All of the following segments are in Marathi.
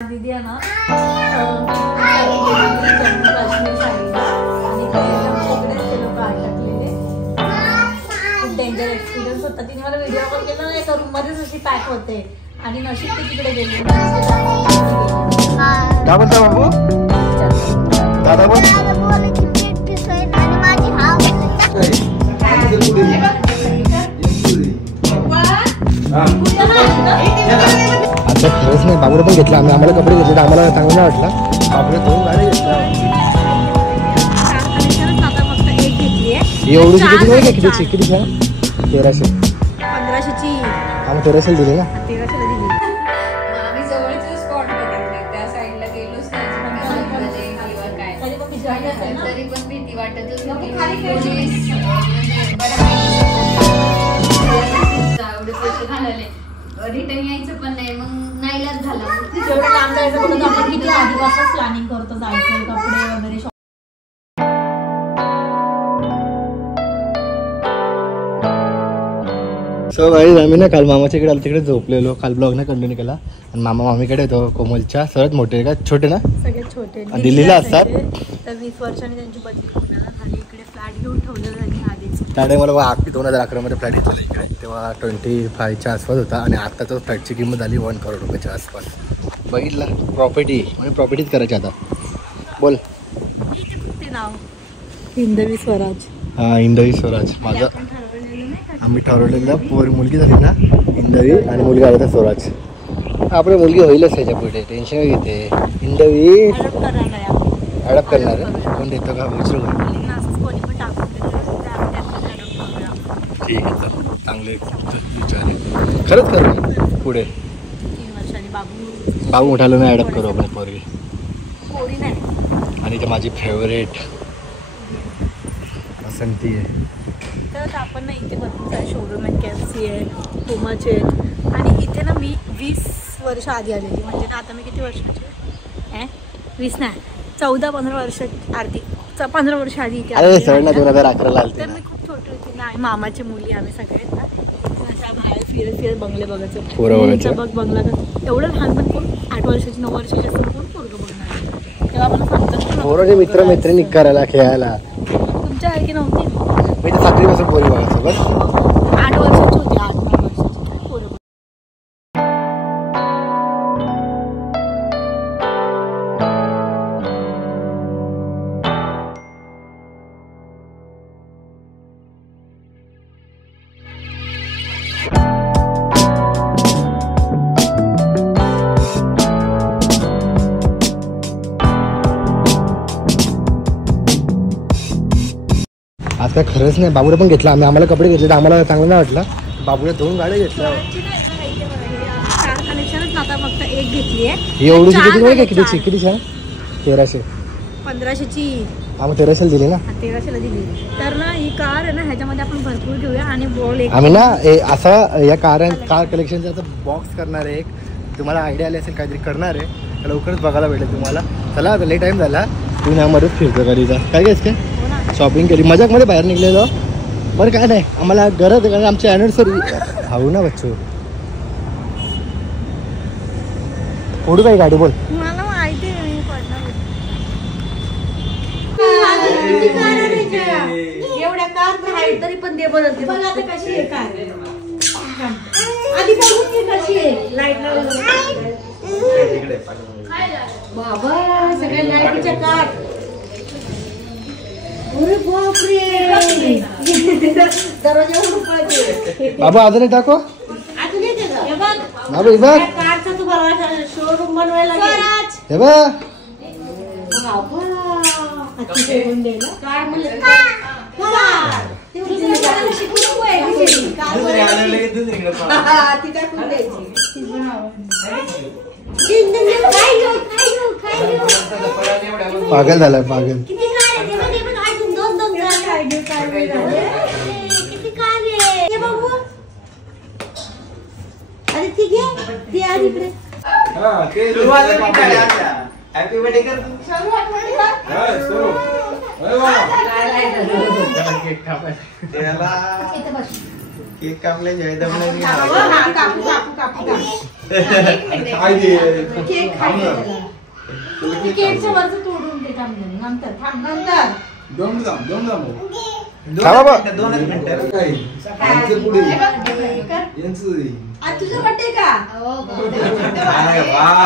दीदी आहे ना जम्मू काश्मीर साईडला आणि तिकडे ते लोक अटकलेले. खूप डेंजर एक्सपिरियन्स होता. तिने मला व्हिडिओ कॉल केला ना, एका रूम मध्येच अशी पॅक होते आणि नशीब ते तिकडे गेले. काय बोलता बाबू? दादा बोल. आता खरंच नाही, बाबूला पण घेतला आम्ही. आम्हाला कपडे घेतले, आम्हाला चांगलं नाही वाटला. बाबूला 2 गाड्या घेतल्या. एवढी किती नाही का? कितीची? 1300. 1500ची आम्ही 1300 दिली ना. 1300 दिली. आम्ही जवळचे स्पॉट बघितले, त्या साईडला गेलोच नाही. तरी पण भीती वाटतच होती. रिटर्न यायचं पण नाही, मग नाईलाज झाला. जेवढं लांब जायचं म्हणून आपण किती आधीपासून प्लॅनिंग करतो जायचं, कपडे वगैरे. सो गाईज आम्ही ना काल मामाच्या इकडे आलो, तिकडे झोपलेलो. काल ब्लॉग ना कंटिन्यू केला. आणि मामा मामीकडे येतो कोमलच्या. सर्वात मोठे का छोटे ना? सगळ्यात छोटे दिल्लीला असतात. तर 20 वर्षांनी त्यांची बदली पुण्याला झाली. इकडे फ्लॅट घेऊन ठेवलेलं त्यांनी आधीच. त्या टायमाला 2011 मध्ये फ्लॅट घेतला इकडे. तेव्हा 25च्या आसपास होता. आणि आता तो फ्लॅटची किंमत झाली 1 करोड रुपयाच्या आसपास. बघितलं, प्रॉपर्टी म्हणजे प्रॉपर्टीच करायची आता. बोल. ते नाव हिंदवी स्वराज. हा, हिंदवी स्वराज. माझं आम्ही ठरवलेलं मुलगी झाली ना हिंदवी, आणि मुलगा आला तर स्वराज. आपली मुलगी होईलच ह्याच्या पुढे, टेन्शन घेते. हिंदवी अडप करणार कोण देतो का विचारू. ठीक आहे, चल चांगले विचार आहे. खरंच करू पुढे. 3 वर्षांनी बाबू मोठाला नाही अडप करू आपण पोरगी. पोरी नाही. आणि ते माझी फेवरेट बसंती आहे. तर आपण ना इथे भरपूर सारे शोरूम आहेत, कॅप्सी आहे, पुमाचे आहेत. आणि इथे ना मी 20 वर्ष आधी आलेली. म्हणजे ना आता मी किती वर्षाची आहे? 20 नाही, 14-15 वर्षाची. आरती 15 वर्ष आधी इथे. अरे सर ना 2011ला आली. तर मी खूप छोटी होती ना. मामाची मुली आम्ही सगळे ना अशा बाहेर फिरत बंगले बघायचं. बघ बंगला एवढं लहानपण कोण 8 वर्षाची 9 वर्षाची असं कोण पोरगं बघणार. तेव्हा मला समजत पोराचे मित्र मैत्रिणी करायला खेळायला. तुमच्या आहे की नव्हती? मी तर 7वी पासून पोरी बघायचो बस. 8 वर्षाची होती, 8-9 वर्षाची. पोरं आज काय खरंच नाही, बाबूला पण घेतला आम्ही. आम्हाला कपडे घेतले, आम्हाला चांगलं नाही वाटलं. बाबूला 2 गाड्या घेतल्या. कनेक्शनच आता फक्त एक घेतली आहे. एवढी किती नाही का? कितीची? 1300. 1500ची आम्ही 1300 दिली ना. 1300ला दिली. तर ना ही कार आहे ना, ह्याच्यामध्ये आपण भरपूर घेऊया. आणि बॉल एक आम्ही ना असं या कार कलेक्शनचा आता बॉक्स करणार आहे. एक तुम्हाला आयडिया आली असेल काहीतरी करणार आहे, तर लवकरच बघायला भेटेल तुम्हाला. चला आता लई टाईम झाला. तुम्ही यामध्येच फिरतो गाडीचा काय घ्यायचं काय? शॉपिंग केली, मजाकमध्ये बाहेर निघलेलो. बरं काय नाही, आम्हाला गरज आहे कारण आमची ॲनिव्हर्सरी हाऊ ना बच्चू. ओढू काय गाडी? बोल. मला माहिती आहे एवढ्या कार आहेत तरी पण ते बदलते. बघा आता कशी आहे कार. आधी बघून ती कशी आहे. लाईट बाबा, सगळ्या लाईटच्या कार. अरे बापरे, दरवाजा बाबा अजून एक दाखव. अजून येते का? हे बघ बाबा, हे बघ. कारचा तुम्हाला शोरूम बनवायला स्वराज. हे बघ. पागल झाला पागल. अरे ती घे, ती आहे इकडे. हॅपी बर्थडे कर. केक कापले जयदम. काय दे केकच्या वरचं तोडून ते नंतर दोन जाम दोनच मिनिटं काय यांचं पुढे यांचं आज तुझं बर्थडे का अरे वाह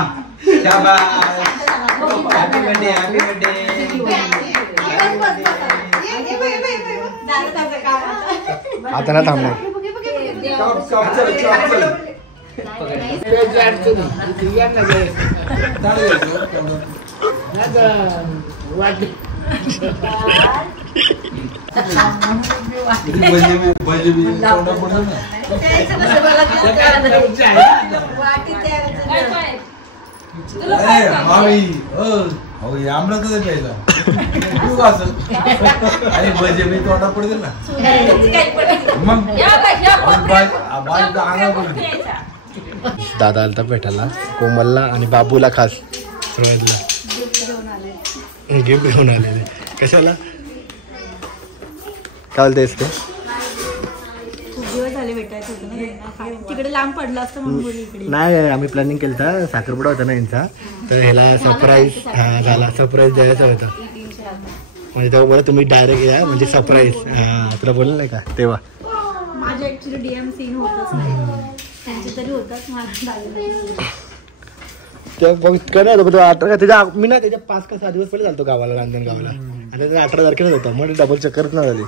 शाबास हॅपी बर्थडे आता ना थांबणार आमला तर प्यायला तू असं आणि भजे मी तोंडा पडतील ना मग दादा आलता भेटायला कोमलला आणि बाबूला खास सर्वातला गिफ्ट घेऊन आलेले कशाला काय बोलतेस ते खूप दिवस झाले भेटायचं होतं ना तिकडे लांब पडलं असतं म्हणून बोलली इकडे नाही आम्ही प्लॅनिंग केलं होता साखरपुडा होता ना यांचा तर ह्याला सरप्राईज हा झाला सरप्राईज द्यायचा होता म्हणजे तेव्हा बोला तुम्ही डायरेक्ट या म्हणजे सरप्राईज हा तुला बोललं नाही का तेव्हा माझ्या ऍक्च्युली डीएम सीन होतच नाही त्यांचे तरी होताच मला ते बघ करणार होतो अठरा त्याच्या मी ना त्याच्या 5 का 6 दिवस पहिले चालतो गावाला रांजणगावला आणि त्याचा 18 तारखेलाच होता मग डबल चक्करच नाही झाली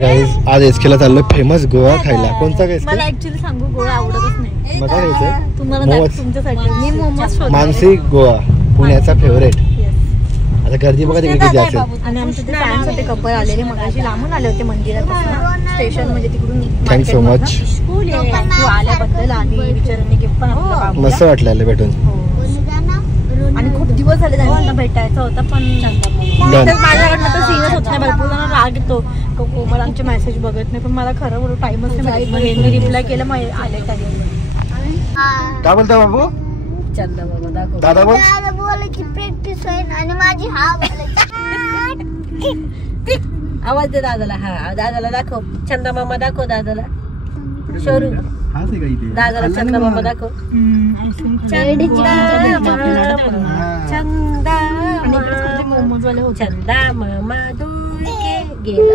गाईज आज एसकेला चाललोय फेमस गोवा खायला कोणता काय मला ऍक्च्युली सांगू गोळा आवडतच नाही मग काय घ्यायचं तुम्हाला मोमोज. तुमच्यासाठी मी मोमोज शोधते. मानसी गोवा पुण्याचा फेवरेट आता गर्दी बघा तिकडे किती असेल आणि आमचे ते फॅन्स होते कपल आलेले मगाशी लांबून आले होते मंदिरात स्टेशन म्हणजे तिकडून Thanks so much. तू आल्याबद्दल आणि विचारांनी गिफ्ट पण आपलं बाबूला. मस्त वाटलं भेटून आणि खूप दिवस झाले त्यांना भेटायचं होतं पण तर माझ्याकडनं तर सीनच होत नाही भरपूर जण राग येतो कोमल आमचे मेसेज बघत नाही पण मला खरं बोलू टाइमच नाही भेटत मी रिप्लाय केलं मग आले काय बोलता बाबू चंदा बाबा दाखव दादा बोल दादा बोलायची प्रॅक्टिस होईल आणि माझी हा बोलायची आवाज दे दादाला हा दादाला दाखव चंदा मामा दाखव दादाला शोरू हाच आहे का इथे दादाला चंदा मामा दाखव चंदा मोमोज वाले हो चंदा मामा दूर गेला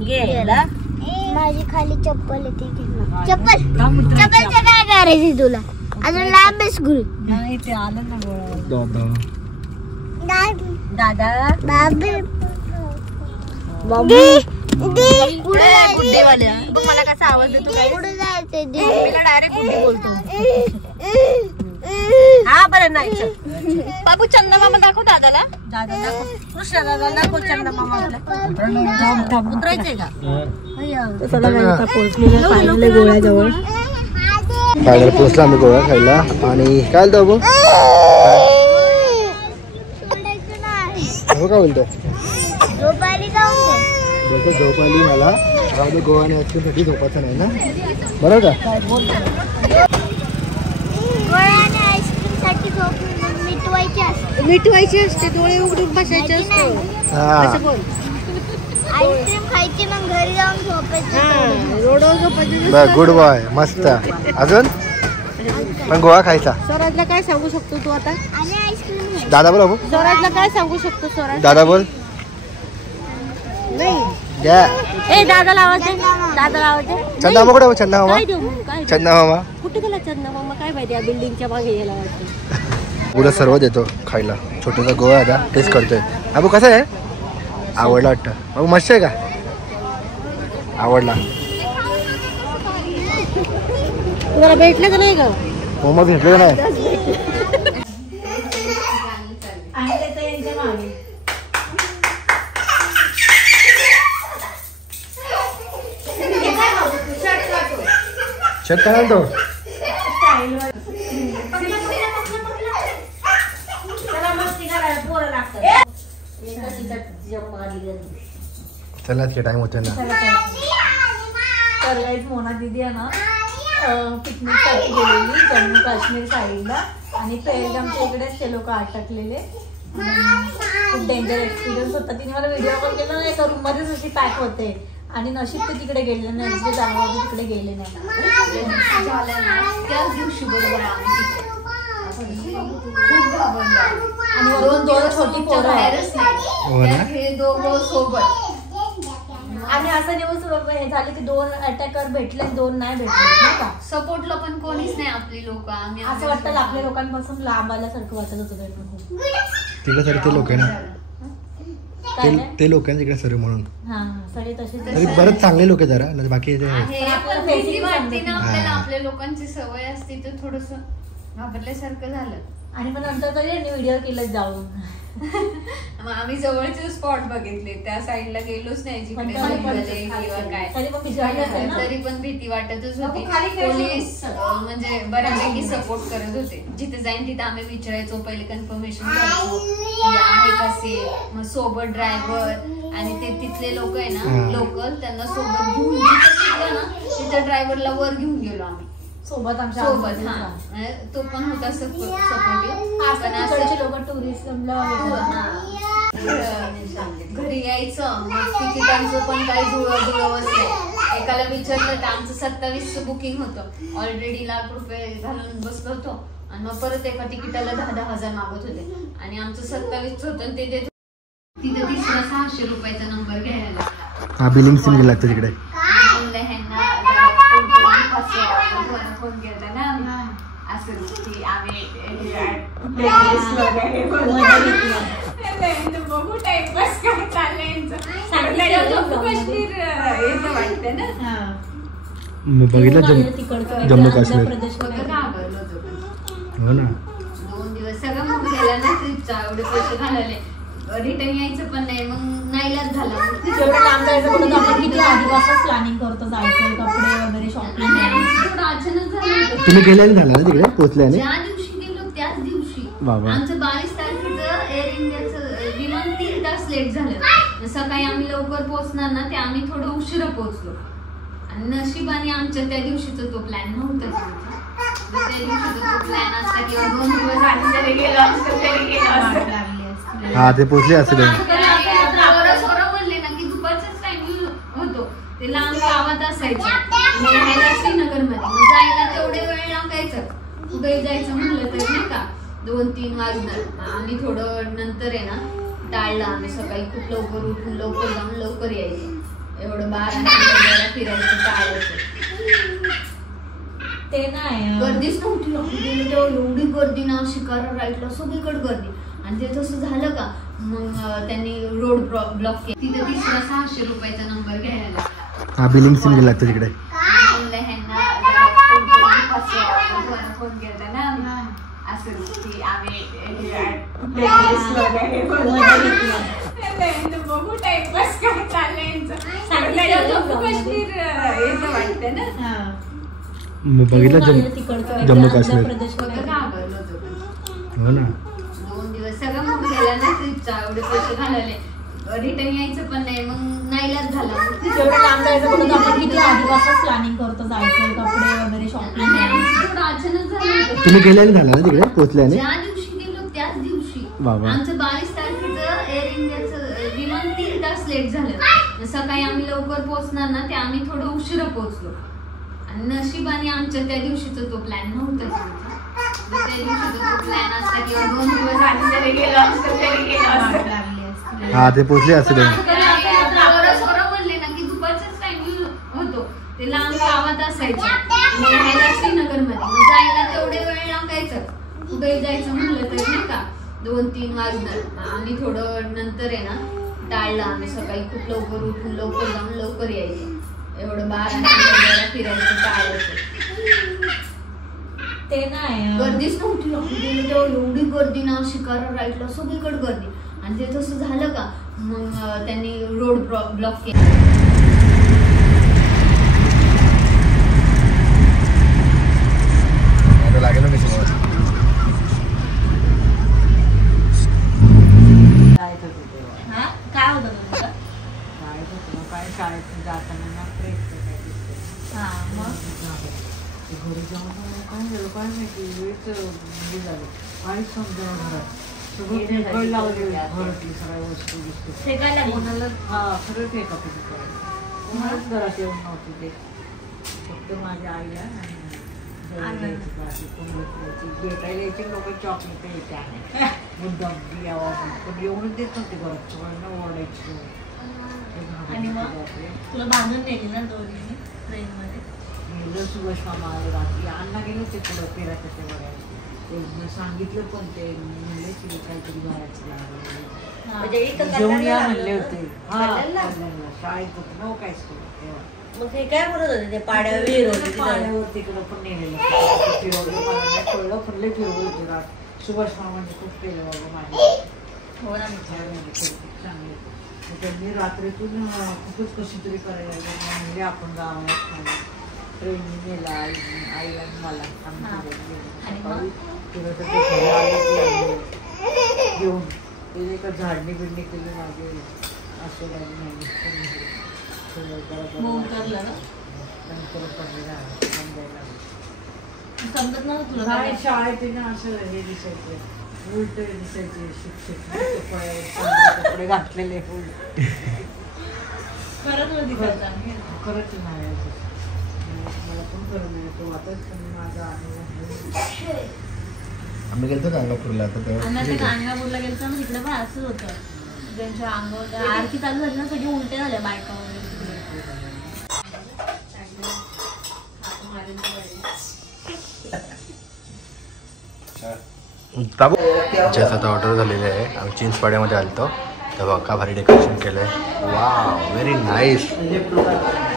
गेला माझी खाली चप्पल येते चप्पल चप्पलचं काय करायचं तुला अजून लांब स्कूल इथे आलं ना गोळा दादा दादा गुड्डेवाल्या बघ मला कसा आवाज देतो काय पुढे जायचंय मला डायरेक्ट गुड्डे बोलतो हा बरं नाही चल बाबू चंदा मामा दाखव दादाला दादा दाखव कृष्ण दादा दाखव चंदा मामा उतरायचंय का गोळ्याजवळ फायनल पोहोचला आम्ही गोवा खायला आणि काय बोलतो बाबू हो काय बोलतो झोपायला जाऊ डोकं झोप आली मला राहू गोवा आणि आईस्क्रीमसाठी झोपायचं नाही ना बरोबर का गोळ्याने आईस्क्रीम साठी झोप मिटवायची असते डोळे उघडून बसायचे असते हा आईस्क्रीम खायची मग घरी जाऊन झोपायचं रोडवर झोपायची गुड बॉय मस्त अजून पण गोवा खायचा स्वराजला काय सांगू शकतो तू आता आणि आईस्क्रीम दादा बोल बाबू स्वराजला काय सांगू शकतो स्वराज दादा बोल नाही द्या ए दादाला आवाज दे दादाला आवाज दे चंदा मामा कुठे चंदा मामा काय देऊ मग काय चंदा मामा कुठे गेला चंदा मामा काय माहिती या बिल्डिंगच्या मागे गेला वाटतं पुढं सर्व देतो खायला छोटासा गोवा आता टेस्ट करतोय अबू कसं आहे आवडला वाटतं बाबू मस्त आहे का आवडला तुम्हाला भेटलं का नाही का मोमो भेटलो नाही शर्ट काय तो चला टाइम होते ना तर गाईज मोना दीदी आहे ना पिकनिकसाठी गेलेली जम्मू काश्मीर साईडला आणि पेहलगामच्या इकडेच ते लोक अटकलेले खूप डेंजर एक्सपिरियन्स होता तिने मला व्हिडिओ कॉल केला ना एका रूममध्येच अशी पॅक होते आणि नशीब ते तिकडे गेले नाही, जे जाणार तिकडे गेले नाही. झालं ना त्याच दिवशी बरोबर आम्ही तिथे. खूप घाबरलो आणि वरून दोन छोटी पोरं आहेत. बाहेरच नाही. त्यात हे दोघं सोबत. आणि असं न्यूज हे झालं की 2 अटॅकर भेटले, 2 नाही भेटले नाही का. सपोर्टला पण कोणीच नाही आपली लोक. आम्ही असं वाटतं आपल्या लोकांपासून लांब आल्यासारखं वाटत होतं तिकडे तरी ते लोक आहे ना, काय नाही? ते लोक आहे तिकडे सर्व म्हणून. हा सगळे तसेच तरी बरेच चांगले लोक आहे जरा, नाही बाकी ते आहेत. आहे. आपल्याला पण basic भीती वाटते ना समजत आपल्याला. नाही. आपल्या लोकांची सवय असते तर थोडस घाबरल्यासारखं झालं. आणि मग नंतर तरी व्हिडिओ केलं जाऊन. मग आम्ही जवळचे स्पॉट बघितले, त्या साईडला गेलोच नाही जिकडे पण तरी पण जंगल आहे किंवा काय. तरी पण भीती वाटत असेल ना? तरी पण भीती वाटतच होती. पोलीस म्हणजे बऱ्यापैकी सपोर्ट करत होते. जिथे जाईन तिथे आम्ही विचारायचो, पहिले कन्फर्मेशन करायचो की आहे कसे, मग सोबत ड्रायव्हर आणि ते तिथले लोक आहे ना लोकल, त्यांना सोबत घेऊन जिथे ना तिथे ड्रायव्हरला वर घेऊन गेलो आम्ही सोबत आमच्या सोबत. हा तो पण होता सपोर्टिव्ह. पण असं लोक टुरिस्ट घरी यायचं मग तिकिटांचं पण काही जुळं बसलंय. एकाला विचारलं तर आमचं 27चं बुकिंग होतं. ऑलरेडी ₹1,00,000 घालून बसलो होतो आणि मग परत एका तिकिटाला 10,000 मागत होते आणि आमचं 27चं होतं आणि ते देत तिथं तिसरा ₹600 नंबर घ्यायला लागला. हा बिलिंग सिम लागतं तिकडे. फोन केला ना असं की आम्ही बघू टाइमपास काय चाललंय वाटतं ना. बघितलं जम्मू काश्मीर. घाबरलो होतो. हो ना 2 दिवस सगळं मग गेला ना ट्रिपचा. एवढे पैसे घालवले, रिटर्न यायचं पण नाही. मग नाईलाज झाला. जेवढं लांब जायचं म्हणून आपण किती आधीपासून प्लॅनिंग करतो, जायचं कपडे वगैरे शॉपिंग. थोडं अचानक झालं. तुम्ही गेल्याने झाला ना तिकडे पोहोचल्याने. ज्या दिवशी गेलो त्याच दिवशी बाबा. आमचं 22 तारखेचं एअर इंडियाचं विमान 3 तास लेट झालं. सकाळी आम्ही लवकर पोहोचणार ना, ते आम्ही थोडं उशिरा पोहोचलो. आणि नशिबाने आमच्या त्या दिवशीचा तो प्लॅन नव्हता. त्या दिवशीचा तो प्लॅन असता किंवा 2 दिवस आधी तरी गेलो असतं तरी गेलो असतं. हा ते पोहोचले असेल. बोलले ना की दुपारचाच टाइम होतो. ते लांब गावात असायचं, राहायला श्रीनगरमध्ये. मग जायला तेवढे वेळ लागायचं. कुठे जायचं म्हणलं तर नाही का 2-3 वाजणार. आम्ही थोडं नंतर आहे ना टाळलं. आम्ही सकाळी खूप लवकर उठून लवकर जाऊन लवकर यायचं. एवढं 12 फिरायचं टाळायचं. ते नाही गर्दीच नव्हती. गेलो तेव्हा एवढी गर्दी ना, शिकारा राईटला सगळीकडे गर्दी. आणि ते तसं झालं का मग त्यांनी रोड ब्लॉक केला. तिथं तिसरा ₹600 नंबर घ्यायला लागला. हा बिलिंग सिम लागतं तिकडे. फोन केला ना असं की आम्ही बघू टाइमपास काय चाललंय वाटतं ना. बघितलं जम्मू काश्मीर. घाबरलो होतो. हो ना 2 दिवस सगळं मग गेला ना ट्रिपचा. एवढे पैसे घालवले, रिटर्न यायचं पण नाही. मग नाईलाज झाला. जेवढं लांब जायचं म्हणून आपण किती आधीपासून प्लॅनिंग करतो, जायचं कपडे वगैरे शॉपिंग. थोडं अचानक झालं. तुम्ही गेल्याने झाला ना तिकडे पोहोचल्याने. ज्या दिवशी गेलो त्याच दिवशी बाबा. आमचं 22 तारखेचं एअर इंडियाचं विमान 3 तास लेट झालं. सकाळी आम्ही लवकर पोहोचणार ना, ते आम्ही थोडं उशिरा पोहोचलो. आणि नशिबाने आमच्या त्या दिवशीचा तो प्लॅन नव्हता. त्या दिवशीचा तो प्लॅन असता किंवा 2 दिवस आधी तरी गेलो असतं तरी गेलो असतं. हा ते पोहोचले असेल. बोलले ना की दुपारचाच टाइम होतो. ते लांब गावात असायचं, राहायला श्रीनगरमध्ये. मग जायला तेवढे वेळ लागायचं. कुठे जायचं म्हणलं तर नाही का 2-3 वाजणार. आम्ही थोडं नंतर आहे ना टाळलं. आम्ही सकाळी खूप लवकर उठून लवकर जाऊन लवकर यायचं. एवढं 12 फिरायचं टाळायचं. ते नाही गर्दीच नव्हती. गेलो तेव्हा एवढी गर्दी ना, शिकारा राईटला सगळीकडे गर्दी. आणि ते तसं झालं का मग त्यांनी रोड ब्लॉक केला. लागेल काय होतं तुमचं? काय शाळेत जाताना ना हा मग घरी जाऊन काय झालं काय माहिती वेळच हे झालं काहीच समजा घरात सगळं फेकायला लावले घरातली सगळ्या वस्तू फेकायला कोणाला हा खरं फेका फेकी करायचं कोणाच घरात येऊन नव्हती ते, फक्त माझ्या आईला आणि भेटायला यायचे लोक चॉकलेट यायचे आहे मुद्दाम यावं पण येऊनच देत नव्हते घरात सगळ्यांना ओरडायची. आणि मग तुला बांधून नेली ना दोन्ही ट्रेनमध्ये? नेलं सुभाष मामा रात्री अण्णा गेले होते पुढं फिरायचं ते बघायला, ते सांगितलं पण ते म्हणले की काहीतरी बाहेरचं लागलं जेवण या म्हणले होते. हा शाळेत होतं नव काय स्कूल तेव्हा. मग हे काय बोलत होते ते पाड्यावर पाण्यावर तिकडं पण नेलेलं फिरवलं मला कळलं पण लय फिरवलं होते रात. सुभाष मामाने खूप केलं बाबा माझ्या. हो ना. चांगले त्यांनी रात्रीतून खूपच कशी तरी करायला म्हणजे आपण गावात ट्रेनने नेला आईला आणि मला घेऊन ते एका झाडणी बिडणी केली माझे असं समजत नव्हतं तुला नाही शाळेत ना असं हे दिसायचं उलट दिसायचे शिक्षक कपडे घातलेले खरंच नाही मला पण खरं नाही तो वाटत पण माझा आम्ही गेलतो गाणगापूरला आता गाणगापूरला गेलतो ना तिकडे पण असंच होतं. त्यांच्या अंगावर आरती चालू झाली ना सगळी उलट्या झाल्या बायका वगैरे. जसं आता ऑर्डर झालेली आहे. आम्ही चिंचपाड्यामध्ये आलतो तर बघा भारी डेकोरेशन केलं आहे. Wow very nice.